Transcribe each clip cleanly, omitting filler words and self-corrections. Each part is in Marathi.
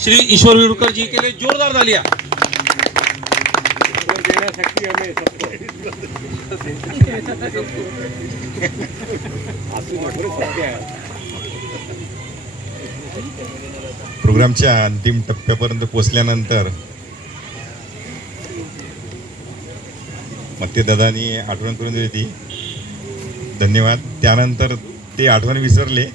श्री ईश्वर विरुकर जी के लिए जोरदार तालियां। प्रोग्रामच्या अंतिम टप्प्यापर्यंत पोहोचल्यानंतर मग ते दादानी आठवण करून दिली ती, धन्यवाद। त्यानंतर ते आठवण विसरले,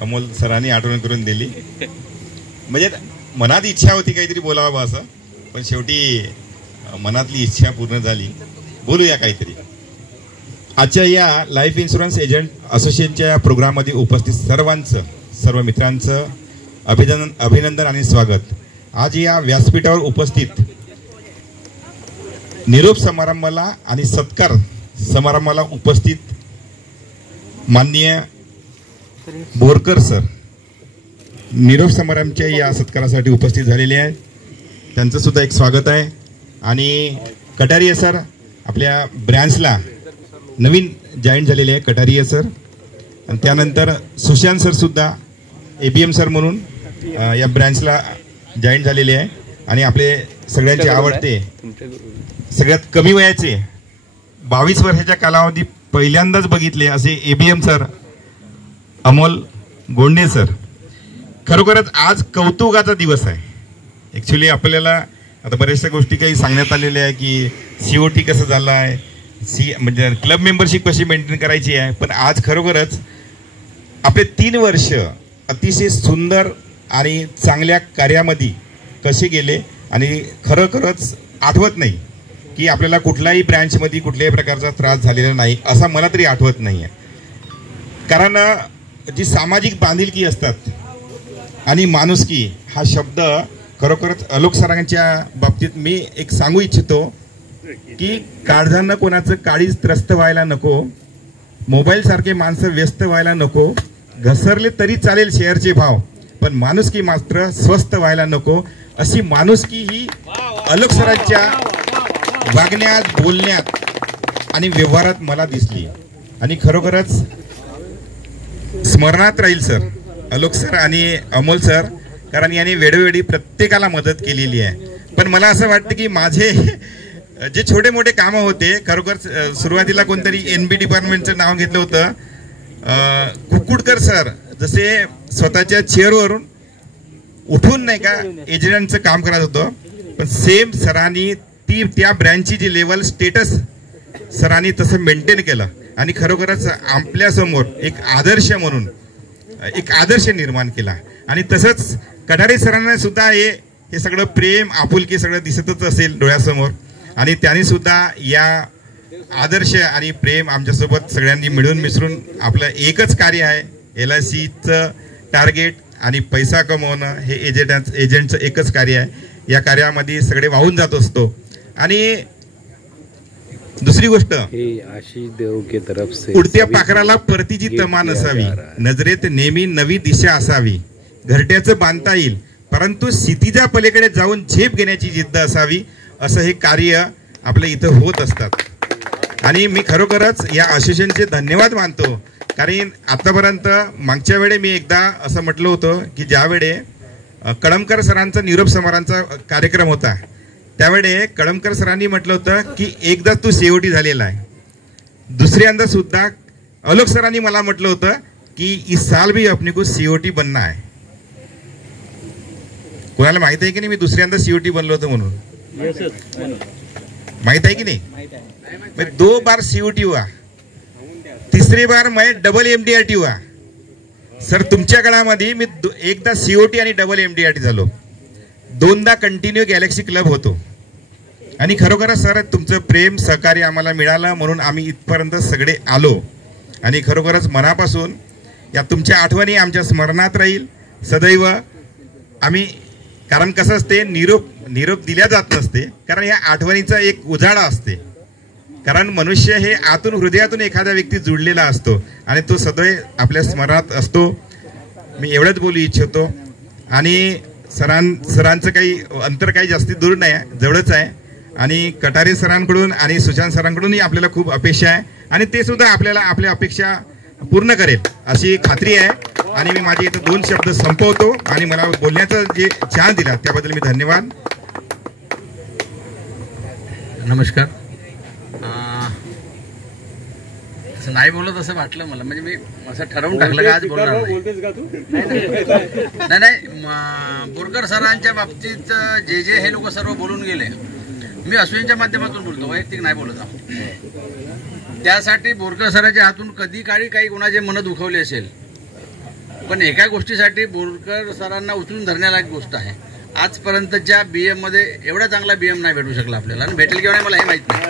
अमोल सरांनी आठवण करून दिली। म्हणजे मनात इच्छा होती काहीतरी बोलावं असं, पण शेवटी मनातली इच्छा पूर्ण झाली, बोलूया काहीतरी। आजच्या या लाईफ इन्शुरन्स एजंट असोसिएशनच्या प्रोग्राममध्ये उपस्थित सर्व मित्रांचं अभिनंदन आणि स्वागत। आज या व्यासपीठावर उपस्थित निरोप समारंभाला आणि सत्कार समारंभाला उपस्थित माननीय बोरकर सर निरोप समारंभाच्या या सत्कारासाठी उपस्थित झालेले आहेत, त्यांचं सुद्धा एक स्वागत आहे। आणि कटारिया सर आपल्या ब्रँचला नवीन जॉईन झालेले आहे, कटारिया सर। आणि त्यानंतर सुशांत सर सुद्धा ABM सर म्हणून या ब्रँचला जॉईन झालेले आहे। आणि आपले सगळ्यांचे आवडते सगळ्यात कमी वयाचे 22 वर्षाच्या कालावधी पहिल्यांदाच बघितले असे ABM सर अमोल गोंडे सर। खरोखरच आज कौतुकाचा दिवस आहे। ॲक्च्युली आपल्याला आता बऱ्याचशा गोष्टी काही सांगण्यात आलेल्या आहे की COT कसं झालं आहे, म्हणजे क्लब मेंबरशिप कशी मेंटेन करायची आहे, पण आज खरोखरच आपले 3 वर्ष अतिशय सुंदर आणि चांगल्या कार्यामध्ये कसे गेले आणि खरोखरच आठवत नाही की आपल्याला कुठल्याही ब्रँचमध्ये कुठल्याही प्रकारचा त्रास झालेला नाही, असा मला तरी आठवत नाही आहे। कारण जी सामाजिक बांधिलकी असतात आणि माणुसकी हा शब्द खरोखरच अलोक सरांच्या बाबतीत मी एक सांगू इच्छितो की काळजानं कोणाचं काळीज त्रस्त व्हायला नको, मोबाईल सारखे माणसं व्यस्त व्हायला नको, घसरले तरी चालेल शेअरचे भाव, पण माणुसकी मात्र स्वस्त व्हायला नको, अशी माणुसकी ही अलोक सरांच्या वागण्यात, बोलण्यात आणि व्यवहारात मला दिसली आणि खरोखरच स्मरणात राहील सर अलोक सर आणि अमोल सर, कारण यांनी वेळोवेळी प्रत्येकाला मदत केलेली आहे। पण मला असं वाटतं की माझे जे छोटे मोठे कामं होते, खरोखर सुरुवातीला कोणतरी NB डिपार्टमेंटचं नाव घेतलं होतं, कुक्कुटकर सर जसे स्वतःच्या चेअरवरून उठून नाही का एजंटचं काम करत होतं, पण सेम सरांनी त्या ब्रँचची जी लेवल स्टेटस सरांनी तसं मेंटेन केलं आणि खरोखरच आपल्यासमोर एक आदर्श म्हणून एक आदर्श निर्माण केला। आणि तसंच कटारे सरांना सुद्धा हे सगळं प्रेम आपुलकी सगळं दिसतच असेल डोळ्यासमोर, आणि त्यांनी सुद्धा या आदर्श आणि प्रेम आमच्यासोबत सगळ्यांनी मिळून मिसळून आपलं एकच कार्य आहे, LICचं टार्गेट आणि पैसा कमवणं हे एजंटचं एकच कार्य आहे। या कार्यामध्ये सगळे वाहून जात असतो। आणि दुसरी गोष्ट, उडत्या पाखराला परतीची तमा नसावी, नजरेत नेहमी नवी दिशा असावी, घरट्याचं बांधता येईल परंतु क्षितिजा पलीकडे जाऊन झेप घेण्याची जिद्द असावी, असं हे कार्य आपल्या इथं होत असतात। आणि मी खरोखरच या असोसिएशनचे धन्यवाद मानतो, कारण आतापर्यंत मागच्या वेळे मी एकदा असं म्हटलं होतं की ज्यावेळे कळमकर सरांचा निरोप समारंभाचा कार्यक्रम होता, त्यावेळे कळमकर सरांनी म्हटलं होतं की एकदा तू COT झालेला आहे, दुसऱ्यांदा सुद्धा अलोक सरांनी मला म्हटलं होतं की इस साल भी अपने को COT बनना है। कोणाला माहित आहे की नाही मी दुसऱ्यांदा COT बनलो होतो म्हणून? माहित आहे की नाही? मैं 2 बार COT हुआ, तीसरी बार मैं डबल MDRT हुआ। सर तुमच्या काळामध्ये मी एकदा COT आणि डबल MDRT झालो, 2दा कंटिन्यू गॅलेक्सी क्लब होतो। आणि खरोखरच सर तुमचं प्रेम सहकार्य आम्हाला मिळालं म्हणून आम्ही इथपर्यंत सगळे आलो। आणि खरोखरच मनापासून या तुमच्या आठवणी आमच्या स्मरणात राहील सदैव। आम्ही कारण कसं असते, निरोप दिल्या जात नसते, कारण या आठवणीचा एक उजाळा असते, कारण मनुष्य हे आतून हृदयातून एखाद्या व्यक्ती जुळलेला असतो आणि तो सदैव आपल्या स्मरणात असतो। मी एवढंच बोलू इच्छितो। आणि सरांचं काही अंतर काही जास्ती दूर नाही आहे, जवळच आहे। आणि कटारे सरांकडून आणि सुशांत सरांकडूनही आपल्याला खूप अपेक्षा आहे आणि ते सुद्धा आपल्याला आपल्या अपेक्षा पूर्ण करेल अशी खात्री आहे। आणि मी माझे इथे 2 शब्द संपवतो आणि मला बोलण्याचा जे चान्स दिला त्याबद्दल मी धन्यवाद. नमस्कार. असं नाही बोलत असं वाटलं मला, म्हणजे मी असं ठरवून टाकलं का आज बोलणार नाही. बोरकर सरांच्या बाबतीत जे हे लोक सर्व बोलून गेले, मी अश्विनच्या माध्यमातून बोलतो, वैयक्तिक नाही बोलत आहोत. त्यासाठी बोरकर सरांच्या हातून कधी काळी काही कोणाचे मन दुखवले असेल, पण एका गोष्टीसाठी बोरकर सरांना उचलून धरण्यालायक गोष्ट आहे. आजपर्यंतच्या BM मध्ये एवढा चांगला BM नाही भेटू शकला आपल्याला, आणि भेटेल किंवा नाही मला हे माहित नाही.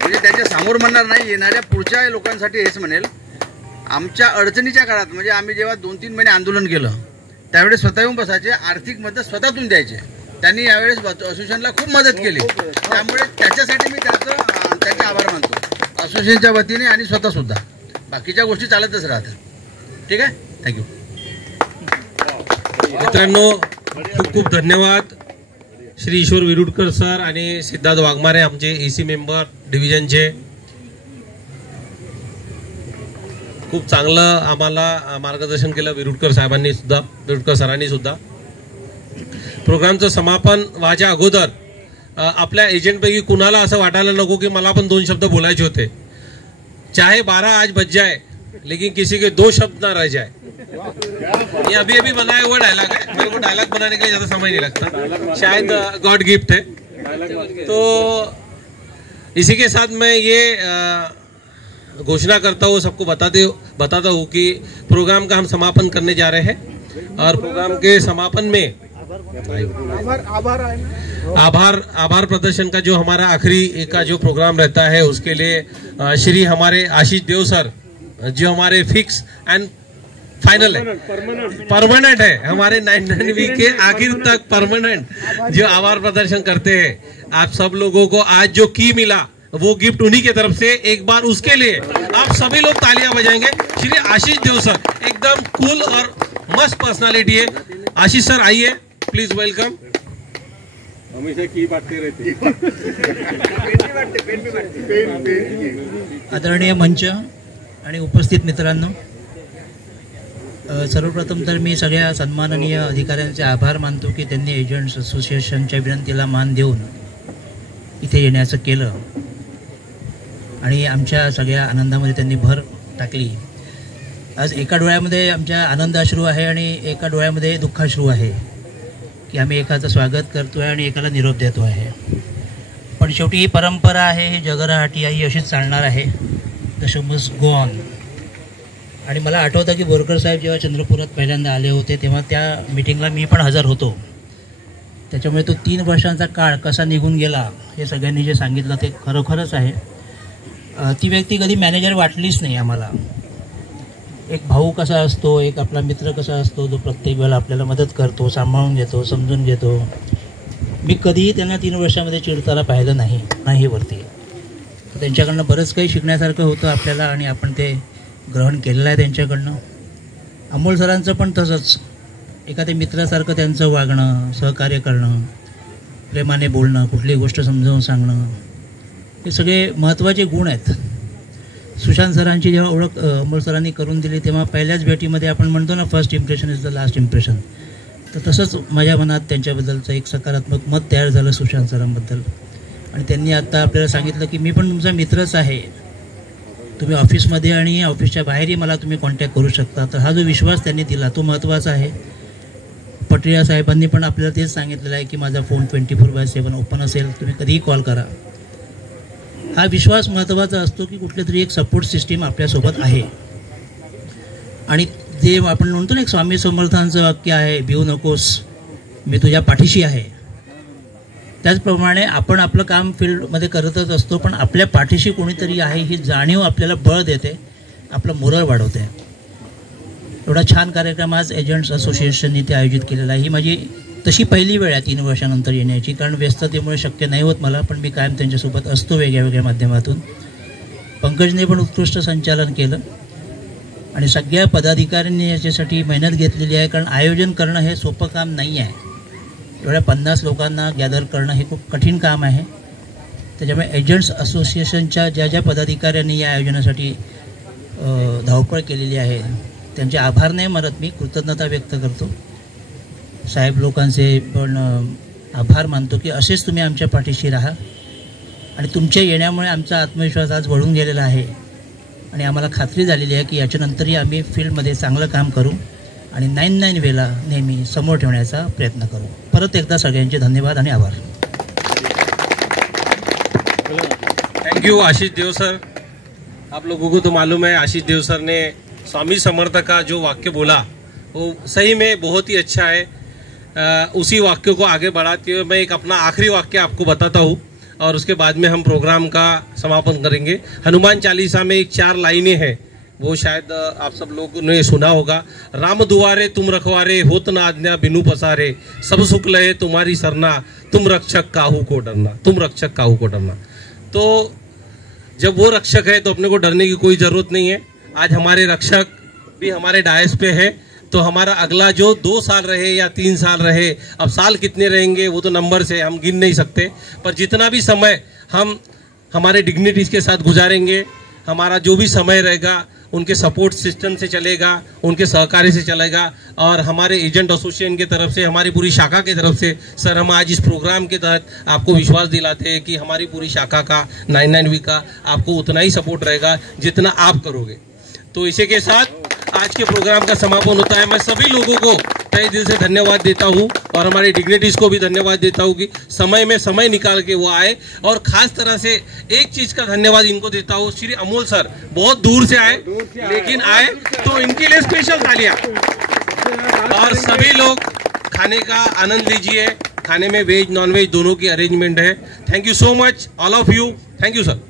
म्हणजे त्याच्या समोर म्हणणार नाही, येणाऱ्या पुढच्या लोकांसाठी हेच म्हणेल, आमच्या अडचणीच्या काळात म्हणजे आम्ही जेव्हा 2-3 महिने आंदोलन केलं त्यावेळेस स्वतः येऊन बसायचे, आर्थिक मदत स्वतःतून द्यायचे. त्यांनी यावेळेस असोसिएशनला खूप मदत केली, त्यामुळे त्याच्यासाठी मी त्याचे आभार मानतो असोसिएशनच्या वतीने आणि स्वतः सुद्धा. बाकीच्या गोष्टी चालतच राहतात. ठीक आहे, थँक्यू. मित्रांनो, खूप खूप धन्यवाद श्री ईश्वर विरुडकर सर आणि सिद्धार्थ वाघमारे, आमचे EC मेंबर डिव्हिजनचे. खूप चांगलं आम्हाला मार्गदर्शन केलं विरुडकर साहेबांनी सुद्धा, विरुडकर सरांनी सुद्धा. प्रोग्रामचं समापन व्हायच्या अगोदर आपल्या एजंटपैकी कुणाला असं वाटायला नको की मला पण 2 शब्द बोलायचे होते. चाहे 12 आज बज जाए लेकिन किसी के 2 शब्द ना रह जाए. ये अभी बनाया हुआ डायलॉग है, मेरे को डायलॉग बनाने के लिए ज्यादा समय नहीं लगता, शायद गॉड गिफ्ट है. तो इसी के साथ मैं ये घोषणा करता हूँ, सबको बताता हूँ कि प्रोग्राम का हम समापन करने जा रहे हैं. और प्रोग्राम के समापन में आभार प्रदर्शन का जो हमारा आखिरी का जो प्रोग्राम रहता है, उसके लिए श्री हमारे आशीष देव सर, जो हमारे फिक्स एंड फाइनल है, परमानेंट है, हमारे 99 के आखिर तक परमानेंट जो आभार प्रदर्शन करते हैं. आप सब लोगों को आज जो की मिला वो गिफ्ट उन्हीं की तरफ से, एक बार उसके लिए आप सभी लोग तालियां बजाएंगे. श्री आशीष देव सर एकदम कूल और मस्त पर्सनालिटी है. आशीष सर आइए, प्लीज वेलकम. हमेशा की बातते रहते. आदरणीय मंच आणि उपस्थित मित्रांनो, सर्वप्रथम तर मी सगळ्या सन्माननीय अधिकाऱ्यांचे आभार मानतो की त्यांनी एजंट्स असोसिएशनच्या विनंतीला मान देऊन इथे येण्याचं केलं आणि आमच्या सगळ्या आनंदामध्ये त्यांनी भर टाकली. आज एका डोळ्यामध्ये आमच्या आनंदाश्रू आहे आणि एका डोळ्यामध्ये दुःखाश्रू आहे की आम्ही एकाचं स्वागत करतो आहे आणि एकाला निरोप देतो आहे. पण शेवटी ही परंपरा आहे, ही जगराहाटी आहे, ही अशीच चालणार आहे. The show must go on. आणि मला आठवतं की बोरकर साहेब जेव्हा चंद्रपुरात पहिल्यांदा आले होते तेव्हा त्या मीटिंगला मी पण हजर होतो. त्याच्यामुळे तो 3 वर्षांचा काळ कसा निघून गेला हे सगळ्यांनी जे सांगितलं ते खरोखरच आहे. ती व्यक्ती कधी मॅनेजर वाटलीच नाही आम्हाला. एक भाऊ कसा असतो, एक आपला मित्र कसा असतो जो प्रत्येक वेळेला आपल्याला मदत करतो, सांभाळून घेतो, समजून घेतो. मी कधीही त्यांना 3 वर्षामध्ये चिडताना पाहिलं नाही वरती. त्यांच्याकडनं बरंच काही शिकण्यासारखं होतं आपल्याला आणि आपण ते ग्रहण केलेलं आहे त्यांच्याकडनं. अमोल सरांचं पण तसंच, एखाद्या मित्रासारखं त्यांचं वागणं, सहकार्य करणं, प्रेमाने बोलणं, कुठली गोष्ट समजावून सांगणं, हे सगळे महत्त्वाचे गुण आहेत. सुशांत सरांची जेव्हा ओळख अमोल सरांनी करून दिली तेव्हा पहिल्याच भेटीमध्ये आपण म्हणतो ना, first impression is the last impression. तर तसंच माझ्या मनात त्यांच्याबद्दलचं एक सकारात्मक मत तयार झालं सुशांत सरांबद्दल. आणि त्यांनी आत्ता आपल्याला सांगितलं की मी पण तुमचा मित्रच आहे, तुम्ही ऑफिसमध्ये आणि ऑफिसच्या बाहेरही मला तुम्ही कॉन्टॅक्ट करू शकता. तर हा जो विश्वास त्यांनी दिला तो महत्त्वाचा आहे. पटरिया साहेबांनी पण आपल्याला तेच सांगितलेलं आहे की माझा फोन 24/7 ओपन असेल, तुम्ही कधीही कॉल करा. हा विश्वास महत्त्वाचा असतो की कुठली तरी एक सपोर्ट सिस्टीम आपल्यासोबत आहे. आणि जे आपण म्हणतो ना, एक स्वामी समर्थांचं वाक्य आहे, भिवू नकोस, मी तुझ्या पाठीशी आहे. त्याचप्रमाणे आपण आपलं काम फील्डमध्ये करतच असतो, पण आपल्या पाठीशी कोणीतरी आहे ही जाणीव आपल्याला बळ देते, आपलं मोरल वाढवते. एवढा छान कार्यक्रम आज एजंट्स असोसिएशनने ते आयोजित केलेला आहे. ही माझी तशी पहिली वेळ आहे 3 वर्षानंतर येण्याची, कारण व्यस्ततेमुळे शक्य नाही होत मला, पण मी कायम त्यांच्यासोबत असतो वेगळ्या वेगळ्या माध्यमातून. पंकजने पण उत्कृष्ट संचालन केलं आणि सगळ्या पदाधिकाऱ्यांनी याच्यासाठी मेहनत घेतलेली आहे, कारण आयोजन करणं हे सोपं काम नाही आहे. एवढ्या 50 लोकांना गॅदर करणं हे खूप कठीण काम आहे. त्याच्यामुळे एजंट्स असोसिएशनच्या ज्या ज्या पदाधिकाऱ्यांनी या आयोजनासाठी धावपळ केलेली आहे त्यांचे आभार नाही मानत, मी कृतज्ञता व्यक्त करतो. साहेब लोकांचे पण आभार मानतो की असेच तुम्ही आमच्या पाठीशी राहा. आणि तुमच्या येण्यामुळे आमचा आत्मविश्वास आज वाढून गेलेला आहे आणि आम्हाला खात्री झालेली आहे की याच्यानंतरही आम्ही फील्डमध्ये चांगलं काम करू आणि 9-9 वेला नेहमी समोर ठेवण्याचा प्रयत्न करू. परत एकदा सगळ्यांचे धन्यवाद आणि आभार. Thank you Ashish Dev sir. आप लोगों को तो मालूम है आशीष देव सर ने स्वामी समर्थ का जो वाक्य बोला वो सही में बहुत ही अच्छा है. उसी वाक्य को आगे बढ़ाते हुए मैं एक अपना आखिरी वाक्य आपको बताता हूँ और उसके बाद में हम प्रोग्राम का समापन करेंगे. हनुमान चालीसा में एक 4 लाइनें हैं, वो शायद आप सब लोगों ने सुना होगा. राम दुआरे तुम रखवारे, होत न आज्ञा बिनु पसारे, सब सुख लहे तुम्हारी सरना, तुम रक्षक काहू को डरना, तुम रक्षक काहू को डरना. तो जब वो रक्षक है तो अपने को डरने की कोई जरूरत नहीं है. आज हमारे रक्षक भी हमारे डायस पे है, तो हमारा अगला जो 2 साल रहे या 3 साल रहे, अब साल कितने रहेंगे वो तो नंबर से हम गिन नहीं सकते, पर जितना भी समय हम हमारे डिग्निटीज के साथ गुजारेंगे, हमारा जो भी समय रहेगा उनके सपोर्ट सिस्टम से चलेगा, उनके सहकारी से चलेगा. और हमारे एजेंट एसोसिएशन की तरफ से, हमारी पूरी शाखा की तरफ से सर हम आज इस प्रोग्राम के तहत आपको विश्वास दिलाते हैं कि हमारी पूरी शाखा का 9-9 का आपको उतना ही सपोर्ट रहेगा जितना आप करोगे. तो इसी के साथ आज के प्रोग्राम का समापन होता है. मैं सभी लोगों को तहे दिल से धन्यवाद देता हूं और हमारे डिग्निटीज को भी धन्यवाद देता हूं कि समय में समय निकाल के वो आए. और खास तरह से एक चीज का धन्यवाद इनको देता हूं, श्री अमोल सर बहुत दूर से आए लेकिन आए, तो इनके लिए स्पेशल तालियां. और सभी लोग खाने का आनंद लीजिए. खाने में वेज नॉन वेज दोनों की अरेंजमेंट है. Thank you so much all of you. Thank you sir.